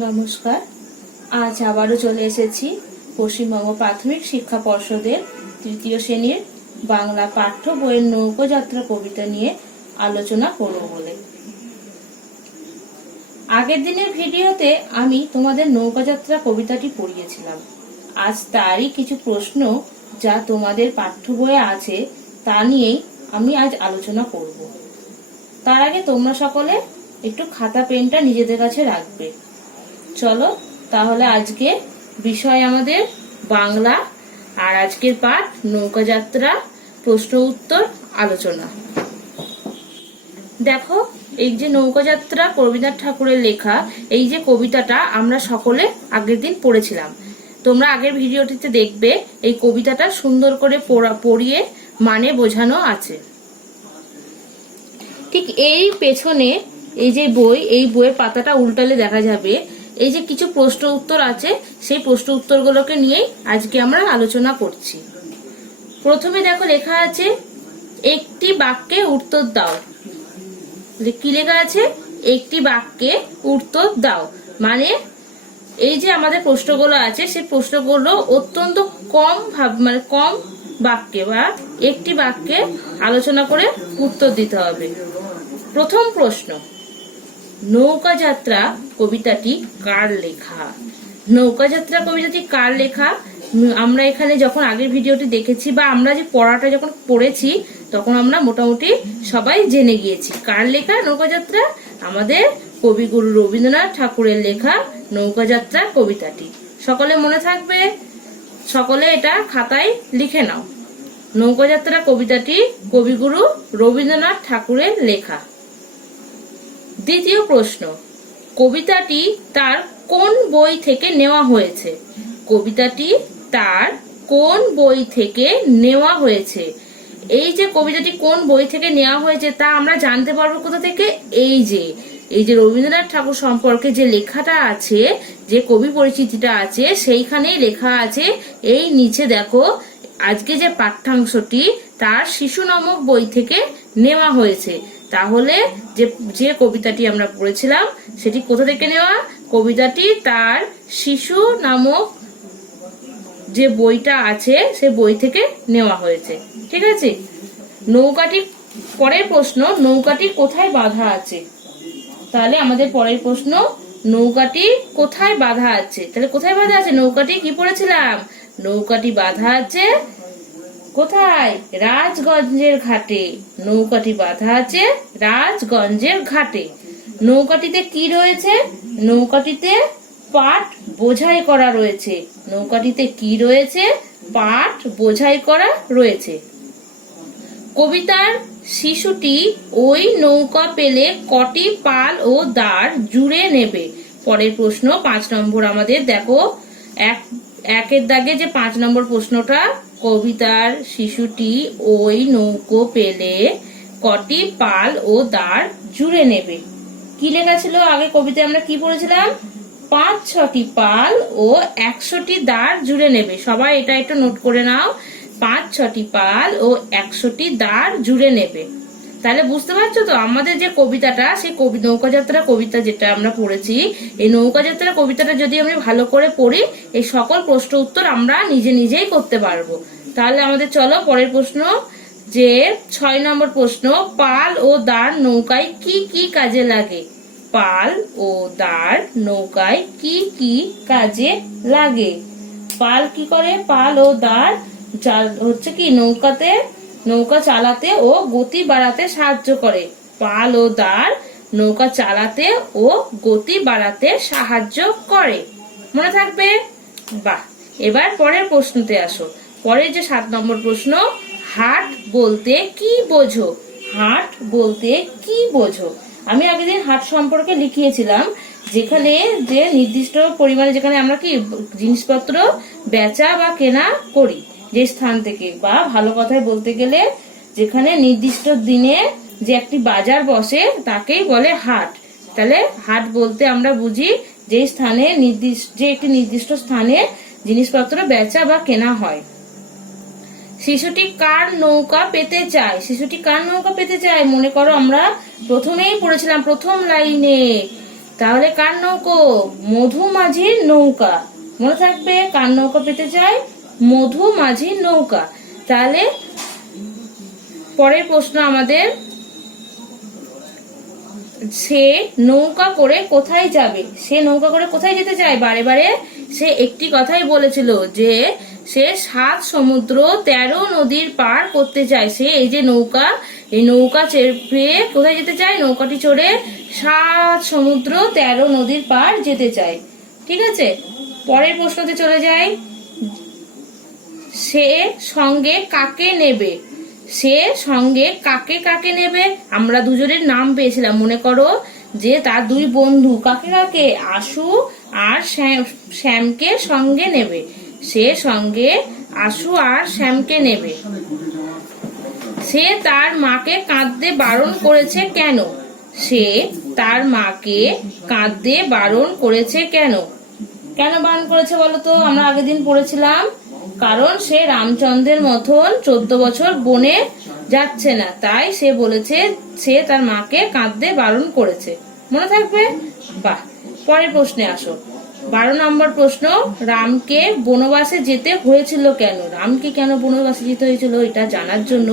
নমস্কার। আজ আবারও চলে এসেছি পশ্চিমবঙ্গ প্রাথমিক শিক্ষা পর্ষদের তৃতীয় শ্রেণীর বাংলা পাঠ্য বইয়ের নৌকোযাত্রা কবিতা নিয়ে আলোচনা করব বলে। আগের দিনের ভিডিওতে আমি তোমাদের নৌকাযাত্রা কবিতাটি পড়িয়েছিলাম। আজ তারই কিছু প্রশ্ন যা তোমাদের পাঠ্য বইয়ে আছে তা নিয়েই আমি আজ আলোচনা করব। তার আগে তোমরা সকলে একটু খাতা পেনটা নিজেদের কাছে রাখবে। চলো তাহলে আজকে বিষয় আমাদের বাংলা, আর আজকের পাঠ নৌকাযাত্রা প্রশ্ন উত্তর আলোচনা। দেখো, এই যে নৌকাযাত্রা রবীন্দ্রনাথ ঠাকুরের লেখা এই যে কবিতাটা আমরা সকলে আগের দিন পড়েছিলাম। তোমরা আগের ভিডিওটিতে দেখবে এই কবিতাটা সুন্দর করে পড়িয়ে মানে বোঝানো আছে। ঠিক এই পেছনে এই যে বই, এই বইয়ের পাতাটা উল্টালে দেখা যাবে এই যে কিছু প্রশ্ন উত্তর আছে, সেই প্রশ্ন উত্তরগুলোকে নিয়েই আজকে আমরা আলোচনা করছি। প্রথমে দেখো লেখা আছে একটি বাক্যে উত্তর দাও। কি লেখা আছে? একটি বাক্যে উত্তর দাও। মানে এই যে আমাদের প্রশ্নগুলো আছে সেই প্রশ্নগুলো অত্যন্ত কম বাক্যে বা একটি বাক্যে আলোচনা করে উত্তর দিতে হবে। প্রথম প্রশ্ন, নৌকাযাত্রা কবিতাটি কার লেখা? নৌকাযাত্রা কবিতাটি কার লেখা? আমরা এখানে যখন আগের ভিডিওটি দেখেছি বা আমরা যে পড়াটা যখন পড়েছি তখন আমরা মোটামুটি সবাই জেনে গিয়েছি কার লেখা নৌকাযাত্রা। আমাদের কবিগুরু রবীন্দ্রনাথ ঠাকুরের লেখা নৌকাযাত্রা কবিতাটি। সকলে মনে থাকবে, সকলে এটা খাতায় লিখে নাও। নৌকাযাত্রা কবিতাটি কবিগুরু রবীন্দ্রনাথ ঠাকুরের লেখা। দ্বিতীয় প্রশ্ন, কবিতাটি তার কোন বই থেকে নেওয়া হয়েছে? কবিতাটি তার কোন বই থেকে নেওয়া হয়েছে? এই যে কবিতাটি কোন বই থেকে নেওয়া হয়েছে তা আমরা জানতে পারবো কোথা থেকে? এই যে রবীন্দ্রনাথ ঠাকুর সম্পর্কে যে লেখাটা আছে, যে কবি পরিচিতিটা আছে, সেইখানেই লেখা আছে। এই নিচে দেখো, আজকে যে পাঠ্যাংশটি তার শিশু নামক বই থেকে নেওয়া হয়েছে। তাহলে যে কবিতাটি আমরা পড়েছিলাম সেটি কোথা থেকে নেওয়া? কবিতাটি তার শিশু নামক যে বইটা আছে সে বই থেকে নেওয়া হয়েছে। ঠিক আছে। নৌকাটি, পরের প্রশ্ন, নৌকাটি কোথায় বাঁধা আছে? তাহলে আমাদের পরের প্রশ্ন, নৌকাটি কোথায় বাঁধা আছে? তাহলে কোথায় বাঁধা আছে? নৌকাটি কি পড়েছিলাম? নৌকাটি বাঁধা আছে কোথায়? রাজগঞ্জের ঘাটে। নৌকাটি বাঁধা আছে রাজগঞ্জের ঘাটে। নৌকাটিতে কি রয়েছে? নৌকাটিতে পাট বোঝাই করা রয়েছে। নৌকাটিতে কি রয়েছে? পাট বোঝাই করা রয়েছে। কবিতার শিশুটি ওই নৌকা পেলে কটি পাল ও দাঁড় জুড়ে নেবে? পরের প্রশ্ন 5 নম্বর। আমাদের দেখো একের দাগে যে 5 নম্বর প্রশ্নটা, কবিতার শিশুটি ওই নৌকো পেলে কটি পাল ও দাঁড় জুড়ে নেবে। কি লেখা ছিল আগে কবিতায়? আমরা কি পড়েছিলাম? 5-6টি পাল ও 100টি দাঁড় জুড়ে নেবে। সবাই এটা একটু নোট করে নাও, 5-6টি পাল ও 100টি দাঁড় জুড়ে নেবে। তাহলে বুঝতে পারছো তো আমাদের যে কবিতাটা, সেই নৌকাযাত্রা কবিতা যেটা আমরা পড়েছি, এই নৌকাযাত্রা কবিতাটা যদি আমি ভালো করে পড়ি এই সকল প্রশ্ন উত্তর আমরা নিজেই করতে পারবো। তাহলে আমাদের চলো পরের প্রশ্ন, যে 6 নম্বর প্রশ্ন, পাল ও দাঁড় নৌকায় কি কি কাজে লাগে? পাল ও দাঁড় নৌকায় কি কি কাজে লাগে? পাল কি করে? পাল ও দাঁড় হচ্ছে কি নৌকা চালাতে ও গতি বাড়াতে সাহায্য করে। পাল ও দাঁড় নৌকা চালাতে ও গতি বাড়াতে সাহায্য করে। মনে থাকবে? বাহ। এবার পরের প্রশ্নতে আসো। পরের যে 7 নম্বর প্রশ্ন, হাট বলতে কি বোঝো? হাট বলতে কি বোঝো? আমি আগের দিন হাট সম্পর্কে লিখিয়েছিলাম, যেখানে যে নির্দিষ্ট পরিমাণে যেখানে আমরা কি জিনিসপত্র বেচা বা কেনা করি যে স্থান থেকে, বা ভালো কথায় বলতে গেলে যেখানে নির্দিষ্ট দিনে যে একটি বাজার বসে তাকেই বলে হাট। তাহলে হাট বলতে আমরা বুঝি যে স্থানে একটি নির্দিষ্ট স্থানে জিনিসপত্র বেচা বা কেনা হয়। শিশুটি কার নৌকা পেতে চায়? শিশুটি কার নৌকা পেতে চায়? মনে করো আমরা প্রথমেই পড়েছিলাম প্রথম লাইনে, তাহলে কার নৌকো? মধু মাঝির নৌকা। মনে থাকবে, কার নৌকা পেতে চাই? মধু মাঝির নৌকা। তাহলে পরের প্রশ্ন আমাদের, সে নৌকা করে কোথায় যাবে? সে নৌকা করে কোথায় যেতে চায়? বারে বারে সে একটি কথাই বলেছিল যে সে 7 সমুদ্র 13 নদীর পার করতে চায়। সে এই যে নৌকা, এই নৌকা চেপে কোথায় যেতে চায়? নৌকাটি চড়ে 7 সমুদ্র 13 নদীর পার যেতে চায়। ঠিক আছে, পরের প্রশ্নতে চলে যাই। সে সঙ্গে কাকে নেবে? সে সঙ্গে কাকে কাকে নেবে? আমরা দুজনের নাম পেয়েছিলাম, মনে করো যে তার 2 বন্ধু কাকে কাকে? আশু আর শ্যামকে সঙ্গে নেবে। সে সঙ্গে আশু আর শ্যামকে নেবে। সে তার মাকে কাঁদতে বারণ করেছে কেন? সে তার মাকে কাঁদতে বারণ করেছে কেন? কেন বারণ করেছে বলতো? আমরা আগের দিন পড়েছিলাম, কারণ সে রামচন্দ্রের মতন 14 বছর বনে যাচ্ছে না, তাই সে বলেছে সে তার মাকে কাঁদতে বারণ করেছে। মনে থাকবে? বাহ। পরের প্রশ্নে আসো। 12 নম্বর প্রশ্ন, রামকে বনবাসে যেতে হয়েছিল কেন? রামকে কেন বনবাসে যেতে হয়েছিল এটা জানার জন্য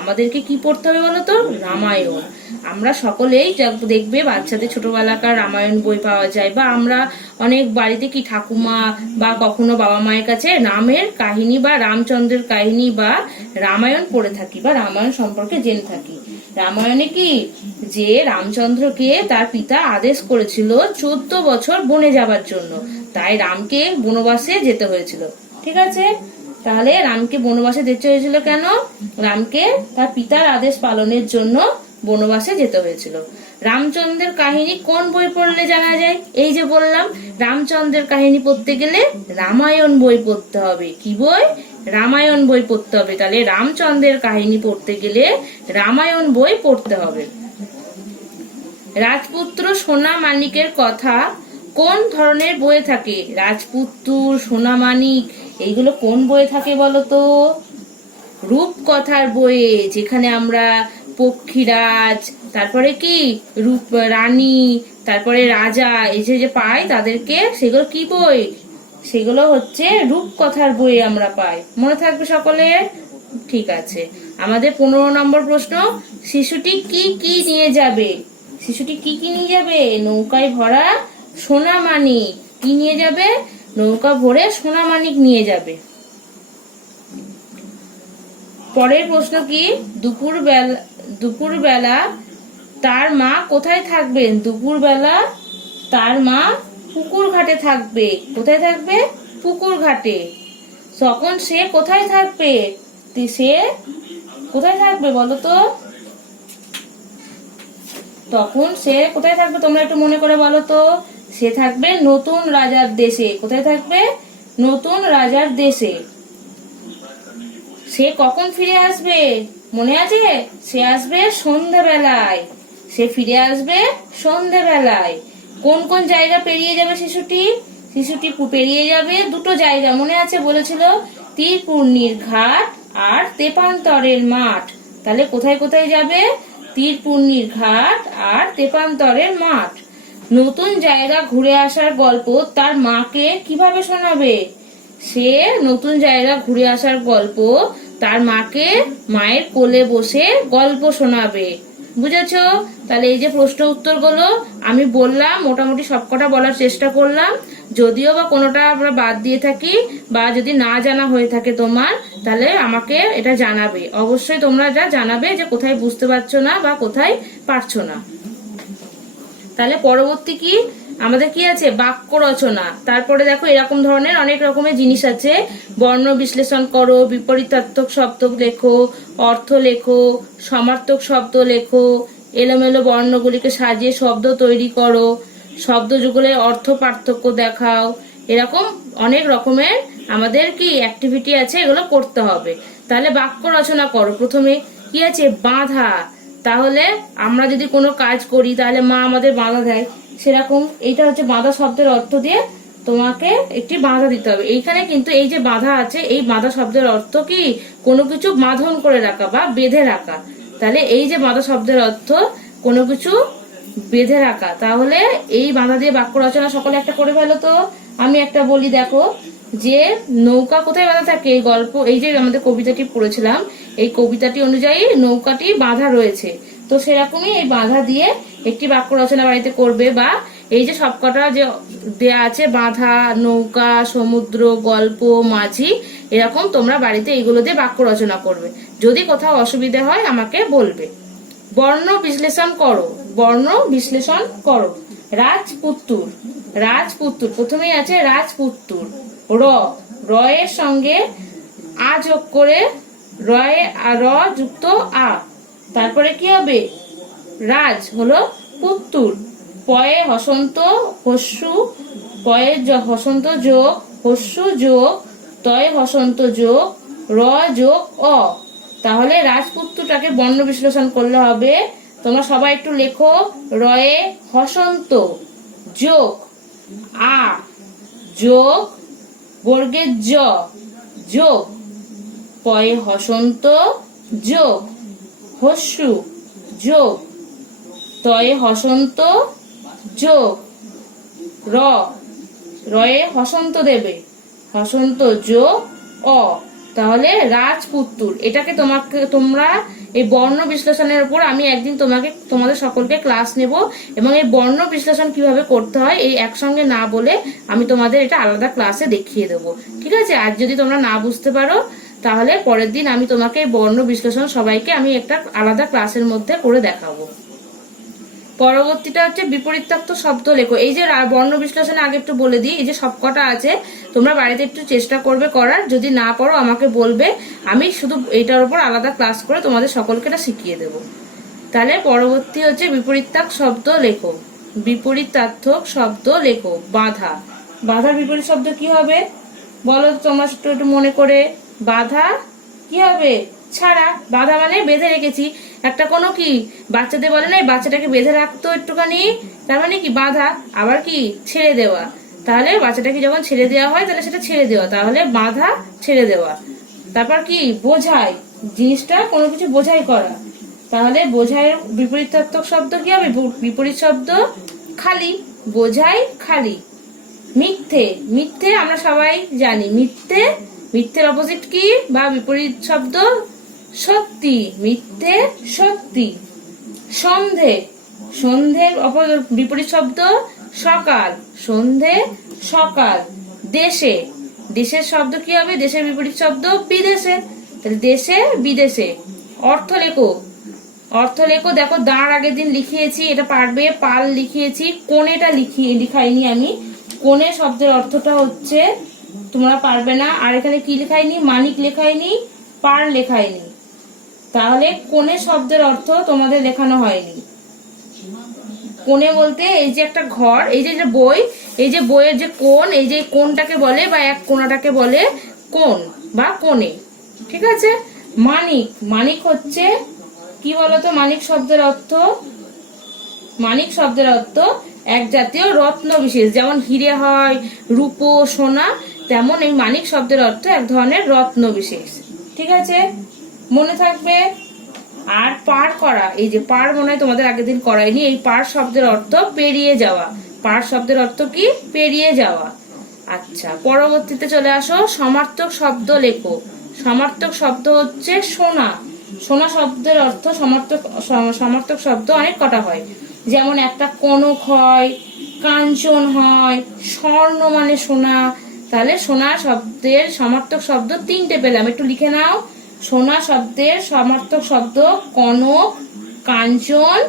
আমাদেরকে কি পড়তে হবে বলতো? রামায়ণ। আমরা সকলেই দেখবে বাচ্চাদের ছোটবেলাকার রামায়ণ বই পাওয়া যায়, বা আমরা অনেক বাড়িতে কি ঠাকুমা বা কখনো বাবা মায়ের কাছে রামের কাহিনী বা রামচন্দ্রের কাহিনী বা রামায়ণ পড়ে থাকি বা রামায়ণ সম্পর্কে জেনে থাকি। রামায়ণে কি যে রামচন্দ্রকে তার পিতা আদেশ করেছিল 14 বছর বনে যাবার জন্য, তাই রামকে বনবাসে যেতে হয়েছিল। ঠিক আছে, তাহলে রামকে বনবাসে যেতে হয়েছিল কেন? রামকে তার পিতার আদেশ পালনের জন্য বনবাসে যেতে হয়েছিল। রামচন্দ্রের কাহিনী কোন বই পড়লে জানা যায়? এই যে বললাম, রামচন্দ্রের কাহিনী পড়তে গেলে রামায়ণ বই পড়তে হবে। কি বই? রামায়ণ বই পড়তে হবে। তাহলে রামচন্দ্রের কাহিনী পড়তে গেলে রামায়ণ বই পড়তে হবে। রাজপুত্র সোনা মানিকের কথা কোন ধরনের বইয়ে থাকে? রাজপুত্র, সোনা মানিক এইগুলো কোন বইয়ে থাকে বলতো? রূপকথার বইয়ে, যেখানে আমরা পক্ষীরাজ, তারপরে কি রূপ রানী, তারপরে রাজা এই যে পাই তাদেরকে, সেগুলো কি বই? সেগুলো হচ্ছে রূপকথার বই আমরা পাই। মনে থাকবে সকলের? ঠিক আছে, আমাদের 15 নম্বর প্রশ্ন, শিশুটি কি কি নিয়ে যাবে? শিশুটি কি কি নিয়ে যাবে? নৌকায় ভরা সোনা মানিক। কি নিয়ে যাবে? নৌকা ভরে সোনা মানিক নিয়ে যাবে। পরের প্রশ্ন কি? দুপুরবেলা তার মা কোথায় থাকবেন? দুপুরবেলা তার মা পুকুর ঘাটে থাকবে। কোথায় থাকবে? পুকুর ঘাটে। তখন সে কোথায় থাকবে? সে কোথায় থাকবে বলতো? তখন সে কোথায় থাকবে তোমরা একটু মনে করে বলো তো? সে থাকবে নতুন রাজার দেশে। কোথায় থাকবে? নতুন রাজার দেশে। সে কখন ফিরে আসবে মনে আছে? সে আসবে সন্ধ্যাবেলায়। সে ফিরে আসবে সন্ধ্যাবেলায়। কোন কোন জায়গা পেরিয়ে যাবে শিশুটি? শিশুটি পেরিয়ে যাবে 2টো জায়গা, মনে আছে বলেছিল? তীরপূর্ণির ঘাট আর তেপান্তরের মাঠ। তাহলে কোথায় কোথায় যাবে? তীরপূর্ণির ঘাট আর তেপান্তরের মাঠ। নতুন জায়গা ঘুরে আসার গল্প তার মাকে কিভাবে শোনাবে? সে নতুন জায়গা ঘুরে আসার গল্প তার মাকে মায়ের কোলে বসে গল্প শোনাবে। বুঝেছো? তাহলে এই যে প্রশ্ন উত্তরগুলো আমি বললাম, মোটামুটি সবকটা বলার চেষ্টা করলাম। যদিও বা কোনোটা আমরা বাদ দিয়ে থাকি বা যদি না জানা হয়ে থাকে তোমার, তাহলে আমাকে এটা জানাবে। অবশ্যই তোমরা যা জানাবে যে কোথায় বুঝতে পারছো না বা কোথায় পারছো না। তাহলে পরবর্তী কি আমাদের কি আছে? বাক্য রচনা। তারপরে দেখো এরকম ধরনের অনেক রকমের জিনিস আছে। বর্ণ বিশ্লেষণ করো, বিপরীতার্থক শব্দ লেখো, অর্থ লেখো, সমার্থক শব্দ লেখো, এলোমেলো বর্ণগুলিকে সাজিয়ে শব্দ তৈরি করো, শব্দ যুগলের অর্থ পার্থক্য দেখাও। এরকম অনেক রকমের আমাদের কি অ্যাক্টিভিটি আছে, এগুলো করতে হবে। তাহলে বাক্য রচনা করো। প্রথমে কি আছে? বাঁধা। তাহলে আমরা যদি কোনো কাজ করি তাহলে মা আমাদের বাঁধা দেয়, সেরকম এইটা হচ্ছে বাঁধা শব্দের অর্থ দিয়ে তোমাকে একটি বাঁধা দিতে হবে। এইখানে কিন্তু এই যে বাঁধা আছে, এই বাঁধা শব্দের অর্থ কি? কোনো কিছু বাঁধন করে রাখা বা বেঁধে রাখা। তাহলে এই যে বাঁধা শব্দের অর্থ কোনো কিছু বেঁধে রাখা। তাহলে এই বাঁধা দিয়ে বাক্য রচনা সকলে একটা করে ফেলো তো। আমি একটা বলি, দেখো যে নৌকা কোথায় বাঁধা থাকে, এই গল্প এই যে আমাদের কবিতাটি পড়েছিলাম এই কবিতাটি অনুযায়ী নৌকাটি বাঁধা রয়েছে। তো সেরকমই এই বাঁধা দিয়ে একটি বাক্য রচনা বাড়িতে করবে, বা এই যে সবকটা যে দেয়া আছে বাঁধা, নৌকা, সমুদ্র, গল্প, মাঝি, এরকম তোমরা বাড়িতে এইগুলো দিয়ে বাক্য রচনা করবে। যদি কোথাও অসুবিধা হয় আমাকে বলবে। বর্ণ বিশ্লেষণ করো, বর্ণ বিশ্লেষণ করো। রাজপুত্তুর, রাজপুত্তুর প্রথমেই আছে রাজপুত্তুর। র, র এর সঙ্গে আ যোগ করে রয়ে র যুক্ত আ, তারপরে কি হবে রাজ হলো পুত্তুর। পয়ে হসন্ত হস্যু, পয়ে হসন্ত যোগ হস্যু যোগ তয়ে হসন্ত যোগ র যোগ অ। তাহলে রাজপুত্রটাকে বর্ণ বিশ্লেষণ করলে হবে, তোমরা সবাই একটু লেখো। রয়ে হসন্ত যোগ আ যোগ বর্গের জ যোগ পয়ে হসন্ত যোগ হস্যু যোগ তয়ে হসন্ত যোগ র, রয়ে হসন্ত দেবে, হসন্ত যোগ অ। তাহলে রাজপুত্তুর। এটাকে তোমরা এই বর্ণ বিশ্লেষণের উপর আমি একদিন তোমাদের সকলকে ক্লাস নেব, এবং এই বর্ণ বিশ্লেষণ কিভাবে করতে হয় এই একসঙ্গে না বলে আমি তোমাদের এটা আলাদা ক্লাসে দেখিয়ে দেবো, ঠিক আছে? আর যদি তোমরা না বুঝতে পারো তাহলে পরের দিন আমি তোমাকে বর্ণ বিশ্লেষণ সবাইকে আমি একটা আলাদা ক্লাসের মধ্যে করে দেখাবো। পরবর্তীটা হচ্ছে বিপরীতার্থ শব্দ লেখো। এই যে বর্ণ বিশ্লেষণে আগে একটু বলে দিই, এই যে সবকটা আছে তোমরা বাড়িতে একটু চেষ্টা করবে করার, যদি না পারো আমাকে বলবে, আমি শুধু এটার উপর আলাদা ক্লাস করে তোমাদের সকলকে এটা শিখিয়ে দেব। তাহলে পরবর্তী হচ্ছে বিপরীতার্থক শব্দ লেখো। বিপরীতার্থক শব্দ লেখো। বাধা, বাধার বিপরীত শব্দ কি হবে বলো তোমরা একটু মনে করে। বাধা কি হবে? ছাড়া। বাধা মানে বেঁধে রেখেছি, একটা কোনো কি বাচ্চাদের বলে না বাচ্চাটাকে বেঁধে রাখতো একটুখানি, তার মানে কি বাধা। আবার কি ছেড়ে দেওয়া, তাহলে বাচ্চাটাকে যখন ছেড়ে দেওয়া হয় তাহলে সেটা ছেড়ে দেওয়া, তাহলে বাধা ছেড়ে দেওয়া। তারপর কি বোঝাই, জিনিসটা কোনো কিছু বোঝাই করা, তাহলে বোঝাইয়ের বিপরীতার্থক শব্দ কি হবে? বিপরীত শব্দ খালি, বোঝাই খালি। মিথ্যে, মিথ্যে আমরা সবাই জানি মিথ্যে, মিথ্যের অপোজিট কি বা বিপরীত শব্দ? সত্যি, মিথ্যে সত্যি। সন্ধে, সন্ধ্যের বিপরীত শব্দ সকাল, সন্ধে সকাল। দেশে, দেশের শব্দ কি হবে? দেশের বিপরীত শব্দ বিদেশে, তাহলে দেশে বিদেশে। অর্থ লেখো, অর্থ লেখো। দেখো দাঁড় আগের দিন লিখিয়েছি, এটা পারবে। পাল লিখিয়েছি, কোণেটা লিখাইনি আমি। কোণে শব্দের অর্থটা হচ্ছে তোমরা পারবে না। আর এখানে কি লেখাইনি? মানিক লেখাইনি, পার লেখাইনি, তাহলে কোণে শব্দের অর্থ তোমাদের লেখানো হয়নি। কোণে বলতে এই যে একটা ঘর, এই যে বই, এই যে বইয়ের যে কোণ, এই যে কোণটাকে বলে বা এক কোণাটাকে বলে কোণ বা কোণে, ঠিক আছে? মানিক, মানিক হচ্ছে কি বলতো? মানিক শব্দের অর্থ, মানিক শব্দের অর্থ এক জাতীয় রত্ন বিশেষ, যেমন হিরে হয়, রূপো, সোনা, তেমন এই মানিক শব্দের অর্থ এক ধরনের রত্ন বিশেষ, ঠিক আছে? মনে থাকবে। আর পার করা, এই যে পার মনে হয় তোমাদের আগের দিন করাইনি। এই পার শব্দের অর্থ পেরিয়ে যাওয়া। পার শব্দের অর্থ কি? পেরিয়ে যাওয়া। আচ্ছা, পরবর্তীতে চলে আসো। সমার্থক শব্দ লেখো। সমার্থক শব্দ হচ্ছে সোনা। সোনা শব্দের অর্থ সমার্থক শব্দ অনেক কটা হয়, যেমন একটা কনক হয়, কাঞ্চন হয়, স্বর্ণ মানে সোনা। তাহলে সোনা শব্দের সমার্থক শব্দ তিনটে পেলাম, একটু লিখে নাও। সোনা শব্দের সমার্থক শব্দ কনক, কাঞ্চন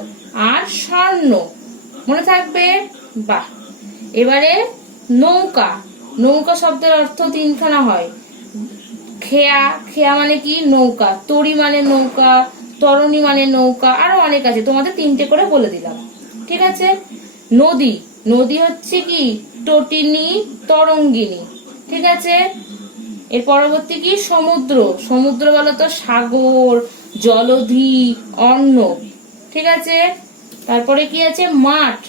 আর স্বর্ণ, মনে থাকবে? বাহ। এবারে নৌকা। নৌকা শব্দের অর্থ তিনখানা হয়। খেয়া, খেয়া মানে কি? নৌকা। তরি মানে নৌকা, তরণী মানে নৌকা, আরো অনেক আছে, তোমাদের তিনটে করে বলে দিলাম, ঠিক আছে? নদী, নদী হচ্ছে কি? তটিনী, তরঙ্গিনী, ঠিক আছে? এর পরবর্তী কি? সমুদ্র। সমুদ্র বলতো সাগর, জলধি, অর্ণব, ঠিক আছে? তারপরে কি আছে? মাঠ,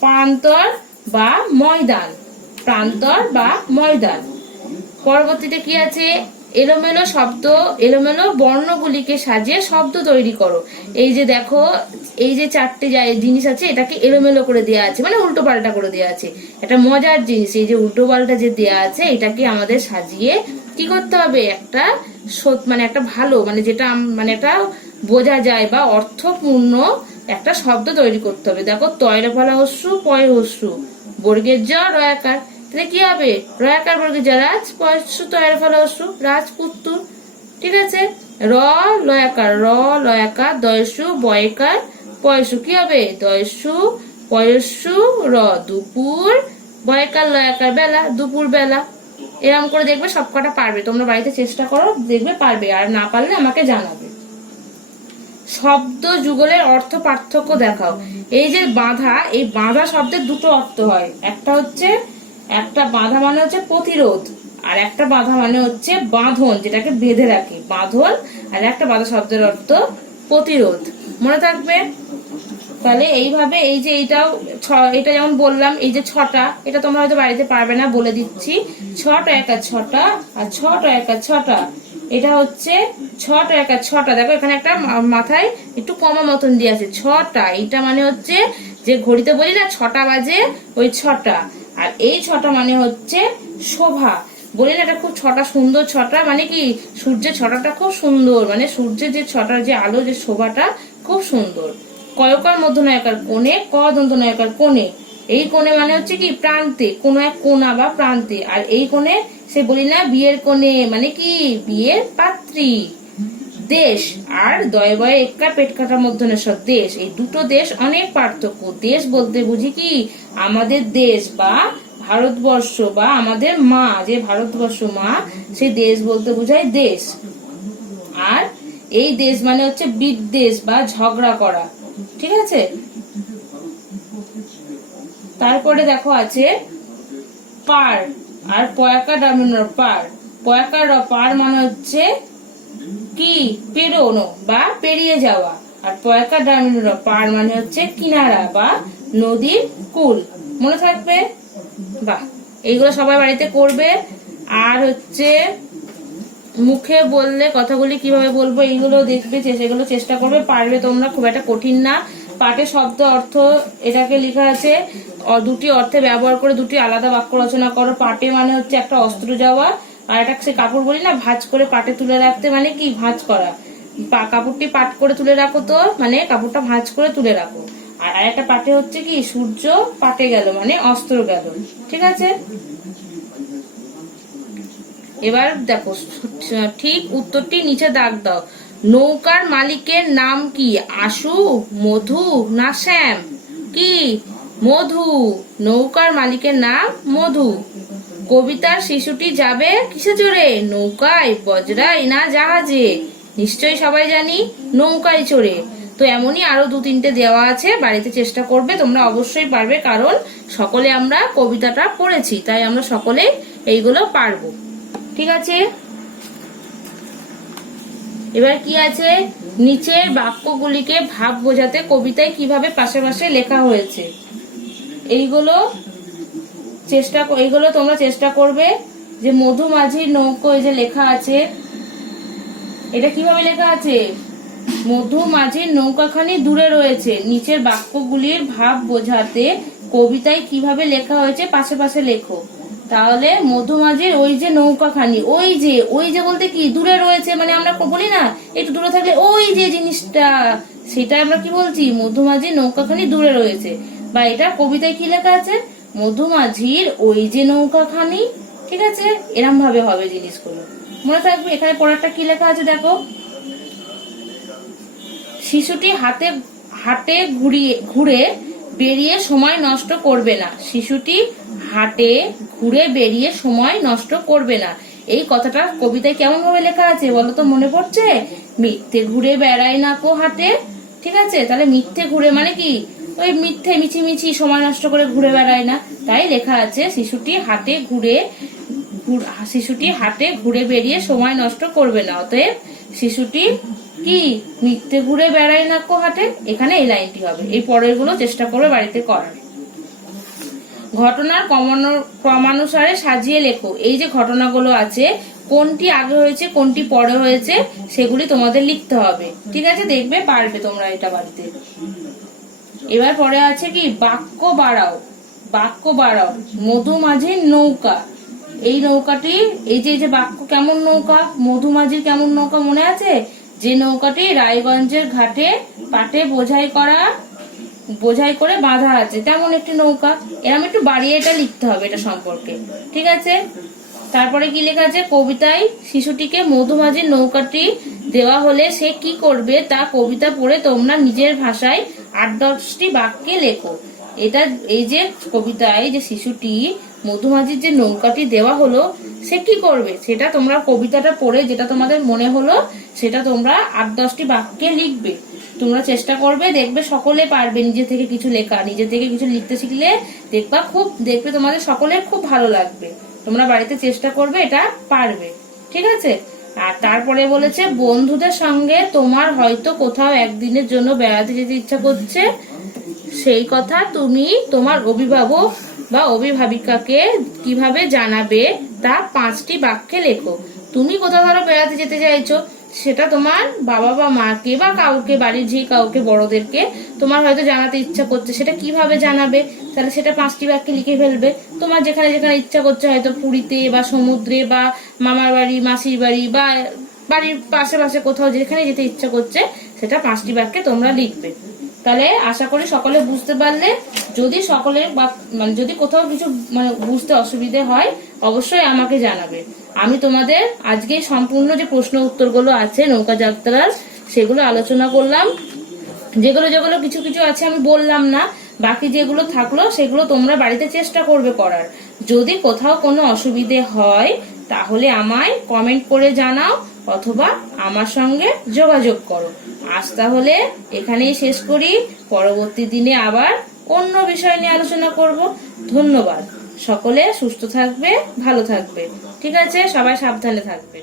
প্রান্তর বা ময়দান, প্রান্তর বা ময়দান। পরবর্তীতে কি আছে? এলোমেলো শব্দ, এলোমেলো বর্ণগুলিকে সাজিয়ে শব্দ তৈরি করো। এই যে দেখো এই যে চারটে জিনিস আছে এটাকে এলোমেলো করে দেওয়া আছে, মানে উল্টো পাল্টা করে দেওয়া আছে। একটা মজার জিনিস, এই যে উল্টো পাল্টা যে দেওয়া আছে এটাকে আমাদের সাজিয়ে কি করতে হবে, একটা মানে একটা ভালো, মানে যেটা মানে একটা বোঝা যায় বা অর্থপূর্ণ একটা শব্দ তৈরি করতে হবে। দেখো, তয়রা ফলা হস্যু পয় হস্যু বর্গের জ রয়াকার, তাহলে কি হবে, রয়াকার বর্গের জ রাজ পয়স্যু তয়রা ফলা হস্যু রাজপুত্তুর। ঠিক আছে, র লয়াকার, র লয়াকার দয়সু বয়কার পয়সু, কি হবে দয়সু পয়সু র দুপুর, বয়কার লয়াকার বেলা দুপুর বেলা। এরকম করে দেখবে সব কটা পারবে, তোমরা বাড়িতে চেষ্টা করো, দেখবে পারবে, আর না পারলে আমাকে জানাবে। শব্দ যুগলের অর্থ পার্থক্য দেখাও। এই যে বাঁধা, এই বাঁধা শব্দের দুটো অর্থ হয়, একটা বাঁধা মানে হচ্ছে প্রতিরোধ, আর একটা বাঁধা মানে হচ্ছে বাঁধন, যেটাকে বেঁধে রাখে বাঁধন, আর একটা বাঁধা শব্দের অর্থ প্রতিরোধ, মনে থাকবে। তাহলে এইভাবে এই যে এটা যেমন বললাম, এই যে ছটা, এটা তোমরা হয়তো বাড়িতে পারবে না, বলে দিচ্ছি। ছটা একা ছটা আর ছটা একা ছটা, এটা হচ্ছে ছটা একা ছটা। দেখো এখানে একটা মাথায় একটু কমা মতন দিয়ে আছে, ছটা, এইটা মানে হচ্ছে যে ঘড়িতে বলি না ছটা বাজে, ওই ছটা। আর এই ছটা মানে হচ্ছে শোভা, বলি না এটা খুব ছটা সুন্দর, ছটা মানে কি সূর্যের ছটাটা খুব সুন্দর, মানে সূর্যের যে ছটার যে আলো, যে শোভাটা খুব সুন্দর। কয়কার মধ্যনায়কার কোণে, ক দন্ত নায়কার কোণে, এই কোণে মানে হচ্ছে কি প্রান্তে, কোন এক কোণা বা প্রান্তে। আর এই কোণে সে বলি না বিয়ের কোণে মানে কি বিয়ের পাত্রী। দেশ আর দয় বয়ে এক্কা পেট কাটা মধ্যনেশ্বর দেশ, এই দুটো দেশ অনেক পার্থক্য। দেশ বলতে বুঝি কি আমাদের দেশ বা ভারতবর্ষ, বা আমাদের মা, যে ভারতবর্ষ মা, সেই দেশ বলতে বোঝায় দেশ। আর এই দেশ মানে হচ্ছে বিদ্বেষ বা ঝগড়া করা। ঠিক আছে, তারপরে দেখো আছে পার, আর পয়াকা ডামিনোর পার, পয়াকার পার মানে হচ্ছে কি পেরোনো বা পেরিয়ে যাওয়া, আর পয়াকা ডামিনোর পার মানে হচ্ছে কিনারা বা নদীর কূল, মনে থাকবে। বাহ, এইগুলো সবাই বাড়িতে করবে। আর হচ্ছে মুখে বললে কথাগুলি কিভাবে বলবো এইগুলো দেখবে, সেগুলো চেষ্টা করবে, পারবে তোমরা, খুব একটা কঠিন না। পাটে শব্দ অর্থ এটাকে লেখা আছে, দুটি অর্থে ব্যবহার করে দুটি আলাদা বাক্য রচনা করো। পাটে মানে হচ্ছে একটা অস্ত্র যাওয়া, আর একটা সে কাপড় বলি না ভাঁজ করে পাটে তুলে রাখতে, মানে কি ভাঁজ করা, কাপড়টি পাট করে তুলে রাখো, তো মানে কাপড়টা ভাঁজ করে তুলে রাখো। আর একটা পাটে হচ্ছে কি সূর্য পাটে গেল মানে অস্ত্র গেল। ঠিক আছে, এবার দেখো ঠিক উত্তরটি নিচে দাগ দাও। নৌকার মালিকের নাম কি, আশু, মধু না শ্যাম? কি মধু, নৌকার মালিকের নাম মধু। কবিতার শিশুটি যাবে কিসে চড়ে, নৌকায়, বজরায় না জাহাজে? নিশ্চয়ই সবাই জানি নৌকায় চড়ে। তো এমনই আরো দু তিনটে দেওয়া আছে, বাড়িতে চেষ্টা করবে, তোমরা অবশ্যই পারবে, কারণ সকলে আমরা কবিতাটা পড়েছি, তাই আমরা সকলে এইগুলো পারবো। ঠিক আছে, এবার কি আছে, নিচের বাক্যগুলিকে ভাব বোঝাতে কবিতায় কিভাবে পাশে পাশে লেখা হয়েছে, এইগুলো তোমরা চেষ্টা করবে। যে মধু মাঝির নৌকো, এই যে লেখা আছে, এটা কিভাবে লেখা আছে, মধু মাঝির নৌকাখানি দূরে রয়েছে। নিচের বাক্যগুলির ভাব বোঝাতে কবিতায় কিভাবে লেখা হয়েছে পাশে পাশে লেখো। তাহলে মধুমাঝির ওই যে নৌকাখানি, ওই যে বলতে কি দূরে রয়েছে, মানে আমরা বলি না একটু দূরে থাকলে ওই যে জিনিসটা, সেটা আমরা কি বলছি, মধুমাঝির নৌকাখানি দূরে রয়েছে। বা এটা কবিতায় কি লেখা আছে, মধুমাঝির ওই যে নৌকাখানি। ঠিক আছে, এরম ভাবে হবে জিনিসগুলো, মনে থাকবে। এখানে পরেরটা কি লেখা আছে দেখো, শিশুটি হাটে ঘুরে বেরিয়ে সময় নষ্ট করবে না। শিশুটি হাটে ঘুরে বেরিয়ে সময় নষ্ট করবে না, এই কথাটা কবিতায় কেমন ভাবে লেখা আছে বলো তো, মনে পড়ছে? মিথ্যে ঘুরে বেড়ায় না কো হাটে। ঠিক আছে, তাহলে মিথ্যে ঘুরে মানে কি ওই মিথ্যে মিছিমিছি সময় নষ্ট করে ঘুরে বেড়ায় না, তাই লেখা আছে শিশুটি হাটে ঘুরে বেরিয়ে সময় নষ্ট করবে না। অতএব শিশুটি কি মিথ্যে ঘুরে বেড়ায় না কো হাটে, এখানে এই লাইনটি হবে। এই পরের গুলো চেষ্টা করবে বাড়িতে করার। ঘটনার ক্রমানুসারে সাজিয়ে লেখো। এই যে ঘটনাগুলো আছে, কোনটি আগে হয়েছে কোনটি পরে হয়েছে সেগুলি তোমাদের লিখতে হবে। ঠিক আছে, দেখবে পারবে তোমরা এটা বাড়িতে। এবার পরে আছে কি বাক্য বাড়াও, বাক্য বাড়াও, মধুমাঝির নৌকা। এই নৌকাটি, এই যে বাক্য কেমন নৌকা, মধুমাঝির কেমন নৌকা মনে আছে? যে নৌকাটি রায়গঞ্জের ঘাটে পাটে বোঝাই করে বাঁধা আছে, তেমন একটি নৌকা। এরকম একটু বাড়িয়ে এটা লিখতে হবে এটা সম্পর্কে, ঠিক আছে? তারপরে কি লেখা আছে? কবিতায় শিশুটিকে মধুমাঝির নৌকাটি দেওয়া হলে সে কি করবে তা কবিতা পড়ে তোমরা নিজের ভাষায় 8-10টি বাক্যে লেখো। এটা এই যে কবিতায় যে শিশুটি মধুমাঝির যে নৌকাটি দেওয়া হলো সে কি করবে সেটা তোমরা কবিতাটা পড়ে যেটা তোমাদের মনে হলো সেটা তোমরা 8-10টি বাক্যে লিখবে। তোমরা চেষ্টা করবে, দেখবে সকলে পারবে নিজে থেকে কিছু লেখা, নিজে থেকে কিছু লিখতে শিখলে দেখবে তোমাদের সকলের খুব ভালো লাগবে। তোমরা বাড়িতে চেষ্টা করবে, এটা পারবে, ঠিক আছে? আর তারপরে বলেছে বন্ধুদের সঙ্গে তোমার হয়তো কোথাও একদিনের জন্য বেড়াতে যেতে ইচ্ছা করছে, সেই কথা তুমি তোমার অভিভাবক বা অভিভাবিকাকে কিভাবে জানাবে তা 5টি বাক্যে লেখো। তুমি কোথাও ধরো বেড়াতে যেতে চাইছো, সেটা তোমার বাবা বা মাকে বা কাউকে, বাড়ির যে কাউকে বড়দেরকে তোমার হয়তো জানাতে ইচ্ছা করছে, সেটা কিভাবে জানাবে? তাহলে সেটা 5টি বাক্যে লিখে ফেলবে। তোমার যেখানে যেখানে ইচ্ছা করছে, হয়তো পুরীতে বা সমুদ্রে বা মামার বাড়ি, মাসির বাড়ি বা বাড়ির পাশে কোথাও যেখানে যেতে ইচ্ছা করছে, সেটা 5টি বাক্যে তোমরা লিখবে। তাহলে আশা করি সকলে বুঝতে পারলে। যদি সকলের মানে যদি কোথাও কিছু মানে বুঝতে অসুবিধে হয় অবশ্যই আমাকে জানাবে। আমি তোমাদের আজকে সম্পূর্ণ যে প্রশ্ন উত্তরগুলো আছে নৌকা যাত্রার সেগুলো আলোচনা করলাম। যেগুলো যেগুলো কিছু কিছু আছে আমি বললাম না, বাকি যেগুলো থাকলো সেগুলো তোমরা বাড়িতে চেষ্টা করবে করার। যদি কোথাও কোনো অসুবিধে হয় তাহলে আমায় কমেন্ট করে জানাও অথবা আমার সঙ্গে যোগাযোগ করো। আজ তাহলে এখানেই শেষ করি, পরবর্তী দিনে আবার অন্য বিষয় নিয়ে আলোচনা করব। ধন্যবাদ। সকলে সুস্থ থাকবে, ভালো থাকবে, ঠিক আছে? সবাই সাবধানে থাকবে।